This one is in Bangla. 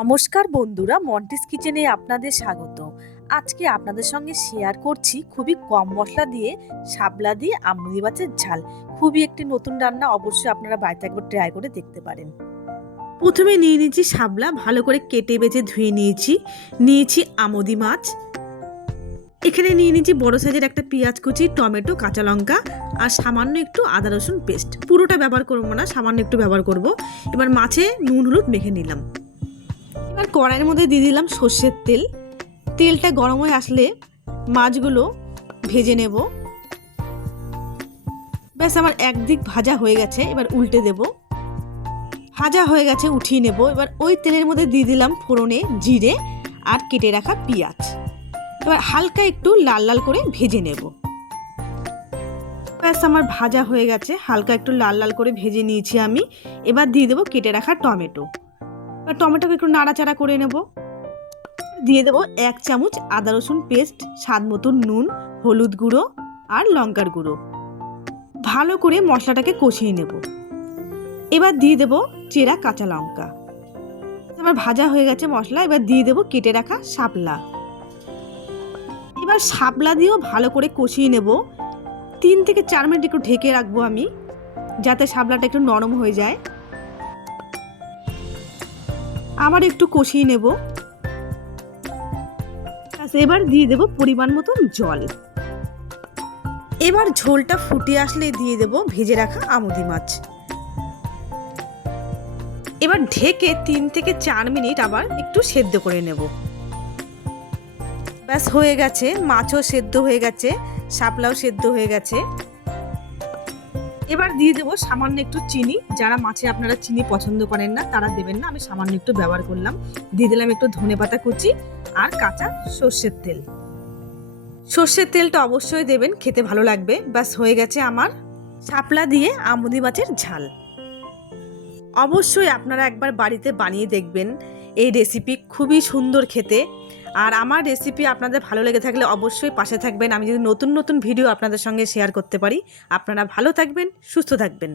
নমস্কার বন্ধুরা, মন্টিস কিচেনে আপনাদের স্বাগত। আজকে আপনাদের সঙ্গে শেয়ার করছি খুবই কম মশলা দিয়ে শাপলা দিয়ে আমুদি মাছের ঝাল। খুবই একটি নতুন রান্না, অবশ্যই আপনারা বাড়িতে একবার ট্রাই করে দেখতে পারেন। প্রথমে নিয়ে নিয়েছি শাপলা, ভালো করে কেটে বেছে ধুয়ে নিয়েছি আমুদি মাছ। এখানে নিয়ে নিয়েছি বড় সাইজের একটা পেঁয়াজ কুচি, টমেটো, কাঁচা লঙ্কা আর সামান্য একটু আদা রসুন পেস্ট। পুরোটা ব্যবহার করবো না, সামান্য একটু ব্যবহার করব। এবার মাছে নুন হলুদ মেখে নিলাম। এবার কড়াইয়ের মধ্যে দিয়ে দিলাম সর্ষের তেল। তেলটা গরম হয়ে আসলে মাছগুলো ভেজে নেব। ব্যাস আমার একদিক ভাজা হয়ে গেছে, এবার উল্টে দেব। ভাজা হয়ে গেছে, উঠিয়ে নেব। এবার ওই তেলের মধ্যে দিয়ে দিলাম ফোড়নে জিরে আর কেটে রাখা পেঁয়াজ। এবার হালকা একটু লাল লাল করে ভেজে নেব। ব্যাস আমার ভাজা হয়ে গেছে, হালকা একটু লাল লাল করে ভেজে নিয়েছি আমি। এবার দিয়ে দেবো কেটে রাখা টমেটো। এবার টমেটোকে একটু নাড়াচাড়া করে নেব। দিয়ে দেবো 1 চামচ আদা রসুন পেস্ট, স্বাদ মতন নুন, হলুদ গুঁড়ো আর লঙ্কার গুঁড়ো। ভালো করে মশলাটাকে কষিয়ে নেব। এবার দিয়ে দেবো চেরা কাঁচা লঙ্কা। এবার ভাজা হয়ে গেছে মশলা, এবার দিয়ে দেবো কেটে রাখা শাপলা। এবার শাপলা দিয়েও ভালো করে কষিয়ে নেব। 3 থেকে 4 মিনিট একটু ঢেকে রাখবো আমি, যাতে শাপলাটা একটু নরম হয়ে যায়। আবার একটু কষিয়ে নেব। এবার দিয়ে দেব পরিমাণ মতন জল। এবার ঝোলটা ফুটে আসলে দিয়ে দেব ভেজে রাখা আমুদি মাছ। এবার ঢেকে 3 থেকে 4 মিনিট আবার একটু সেদ্ধ করে নেব। ব্যাস হয়ে গেছে, মাছও সেদ্ধ হয়ে গেছে, শাপলাও সেদ্ধ হয়ে গেছে। এবার দিয়ে দেবো সামান্য একটু চিনি। যারা মাছে আপনারা চিনি পছন্দ করেন না তারা দেবেন না, আমি সামান্য একটু ব্যবহার করলাম। দিয়ে দিলাম একটু ধনেপাতা কুচি আর কাঁচা সর্ষের তেল। সর্ষের তেলটা অবশ্যই দেবেন, খেতে ভালো লাগবে। ব্যাস হয়ে গেছে আমার শাপলা দিয়ে আমুদি মাছের ঝাল। অবশ্যই আপনারা একবার বাড়িতে বানিয়ে দেখবেন। এই রেসিপি খুবই সুন্দর খেতে। আর আমার রেসিপি আপনাদের ভালো লেগে থাকলে অবশ্যই পাশে থাকবেন। আমি যদি নতুন নতুন ভিডিও আপনাদের সঙ্গে শেয়ার করতে পারি। আপনারা ভালো থাকবেন, সুস্থ থাকবেন।